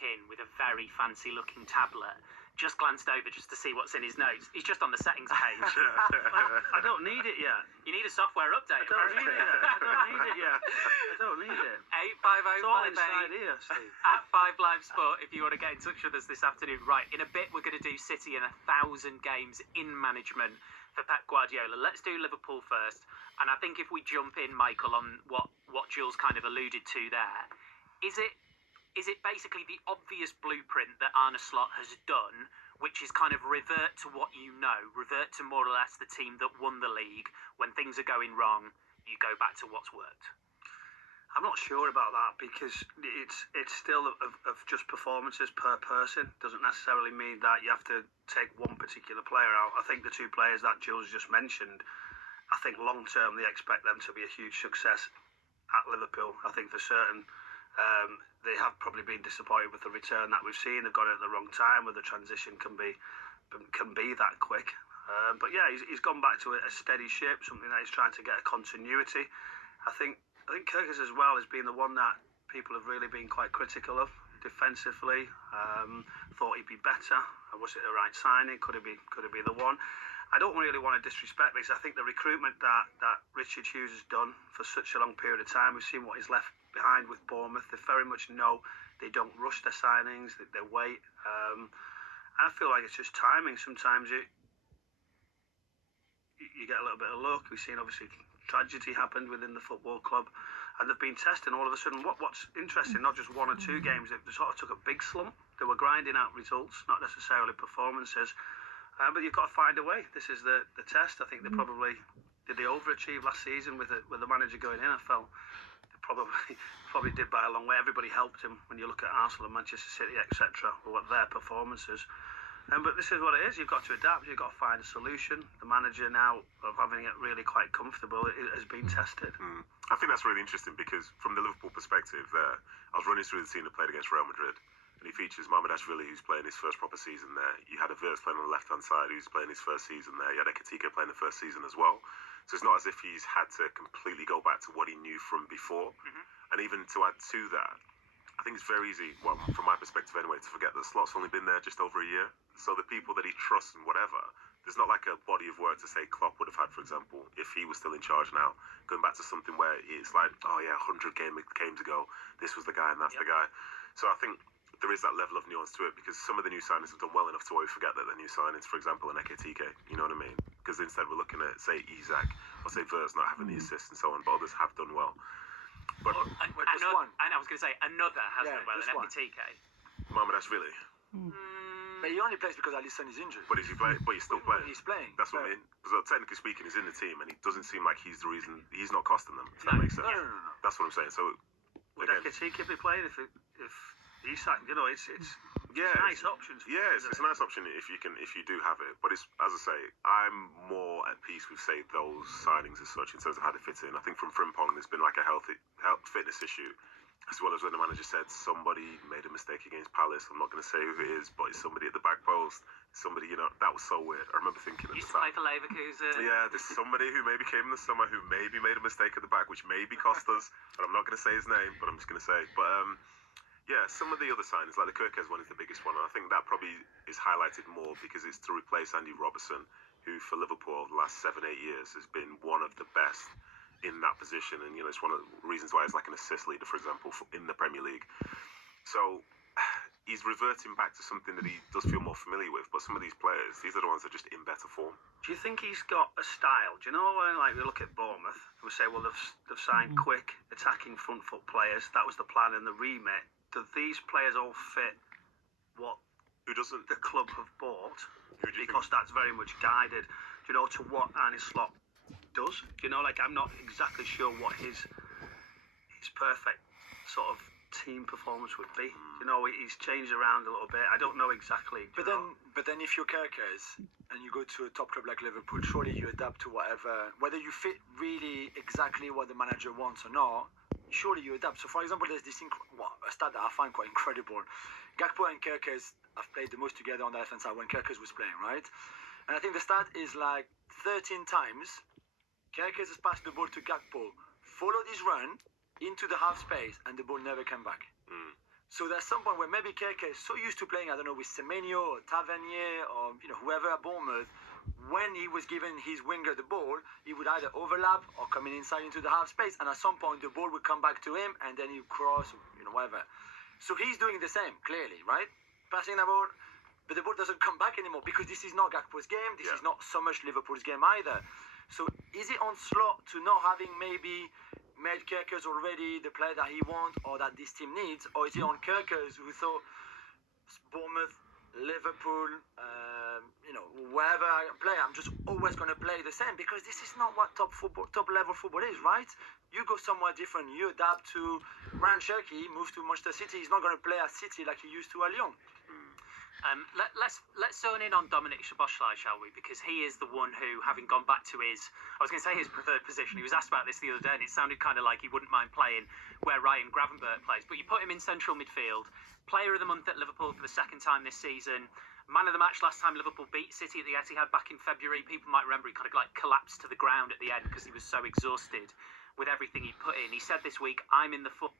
walk in with a very fancy-looking tablet. Just glanced over just to see what's in his notes. He's just on the settings page. I don't need it yet. You need a software update. I don't need it yet. I don't need it. 850 It's all inside here, Steve. at 5 Live Sport if you want to get in touch with us this afternoon. Right, in a bit we're going to do City and 1,000 games in management for Pep Guardiola. Let's do Liverpool first. And I think if we jump in, Michael, on what Jules kind of alluded to there, is it basically the obvious blueprint that Arne Slot has done, which is kind of revert to what you know, revert to more or less the team that won the league. When things are going wrong, you go back to what's worked? I'm not sure about that because it's still of just performances per person. Doesn't necessarily mean that you have to take one particular player out. I think the two players that Jules just mentioned, I think long term they expect them to be a huge success at Liverpool. I think for certain they have probably been disappointed with the return that we've seen. They've got it at the wrong time where the transition can be that quick. But yeah, he's gone back to a steady ship, something that he's trying to get a continuity. I think Kirkers as well has been the one that people have really been quite critical of defensively. Thought he'd be better. Was it the right signing? Could it be the one? I don't really want to disrespect this. I think the recruitment that Richard Hughes has done for such a long period of time, we've seen what he's left behind with Bournemouth. They very much know they don't rush their signings, they wait. I feel like it's just timing. Sometimes you get a little bit of luck. We've seen obviously tragedy happened within the football club, and they've been testing all of a sudden. What's interesting, not just one or two games, they sort of took a big slump. They were grinding out results, not necessarily performances. But you've got to find a way. This is the test. I think they probably did they overachieve last season with the manager going in. I felt they probably did by a long way. Everybody helped him when you look at Arsenal and Manchester City, etc. What their performances. But this is what it is. You've got to adapt. You've got to find a solution. The manager now of having it really quite comfortable, it has been tested. I think that's really interesting because from the Liverpool perspective, there I was running through the team that played against Real Madrid. And he features Mamardashvili, who's playing his first proper season there. You had Havertz playing on the left-hand side, who's playing his first season there. You had Ekitike playing the first season as well. So it's not as if he's had to completely go back to what he knew from before. And even to add to that, I think it's very easy, well, from my perspective anyway, to forget that Slot's only been there just over a year. So the people that he trusts and whatever, there's not like a body of work to say Klopp would have had, for example, if he was still in charge now. Going back to something where it's like, oh yeah, 100 games ago, this was the guy and that's the guy. So I think there is that level of nuance to it because some of the new signings have done well enough to always forget that they're new signings, for example, an Ekitike, you know what I mean? Because instead we're looking at, say, Isak or say Verts not having the assists and so on, but others have done well. But and I was going to say, another has done well, an Ekitike. Mamardashvili. But he only plays because Alisson is injured. But he's still playing. He's playing. That's what I mean. Because technically speaking, he's in the team and he doesn't seem like he's the reason, he's not costing them, if that makes sense. No. That's what I'm saying. So, would Ekitike be playing if Isak, you know, it's nice options. Yeah, it's a nice option if you do have it. But it's, as I say, I'm more at peace with, say, those signings as such in terms of how they fit in. I think from Frimpong there's been like a health fitness issue, as well as when the manager said somebody made a mistake against Palace. I'm not going to say who it is, but it's somebody at the back post. Somebody, you know, that was so weird. I remember thinking at the time. Used to play for Leverkusen. Yeah, there's somebody who maybe came in the summer who maybe made a mistake at the back, which maybe cost us. But I'm not going to say his name, but I'm just going to say. But yeah, some of the other signings, like the Kirkes one is the biggest one, and I think that probably is highlighted more because it's to replace Andy Robertson, who for Liverpool over the last 7-8 years has been one of the best in that position, and you know it's one of the reasons why he's like an assist leader, for example, in the Premier League. So he's reverting back to something that he does feel more familiar with, but some of these players, these are the ones that are just in better form. Do you think he's got a style? Do you know when, like, we look at Bournemouth, we say, well, they've signed quick, attacking front foot players. That was the plan and the remit. Do these players all fit what the club have bought? Because that's very much guided, you know, to what Arne Slot does. You know, like, I'm not exactly sure what his perfect sort of team performance would be. You know, he's changed around a little bit. I don't know exactly. But then if you're Kirkes and you go to a top club like Liverpool, surely you adapt to whether you fit really exactly what the manager wants or not. Surely you adapt. So, for example, there's this a stat that I find quite incredible. Gakpo and Kirkes have played the most together on the left-hand side when Kirkes was playing, right? And I think the stat is like 13 times Kirkes has passed the ball to Gakpo, followed his run into the half space, and the ball never came back. So there's some point where maybe Keke is so used to playing, I don't know, with Semenyo or Tavernier or whoever at Bournemouth, when he was giving his winger the ball, he would either overlap or come in inside into the half space, and at some point the ball would come back to him, and then he would cross, whatever. So he's doing the same, clearly, right? Passing the ball, but the ball doesn't come back anymore because this is not Gakpo's game. This is not so much Liverpool's game either. So is it on Slot to not having maybe made Kerkers already the player that he wants or that this team needs, or is it on Kerkers who thought Bournemouth, Liverpool, wherever I play, I'm just always going to play the same, because this is not what top level football is, right? You go somewhere different, you adapt to Ryan Cherky, move to Manchester City, he's not going to play at City like he used to at Lyon. Let's zone in on Dominic Szoboszlai, shall we? Because he is the one who, having gone back to his preferred position, he was asked about this the other day, and it sounded kind of like he wouldn't mind playing where Ryan Gravenberch plays. But you put him in central midfield, player of the month at Liverpool for the second time this season, man of the match last time Liverpool beat City at the Etihad back in February. People might remember he kind of like collapsed to the ground at the end because he was so exhausted with everything he put in. He said this week, "I'm in the foot."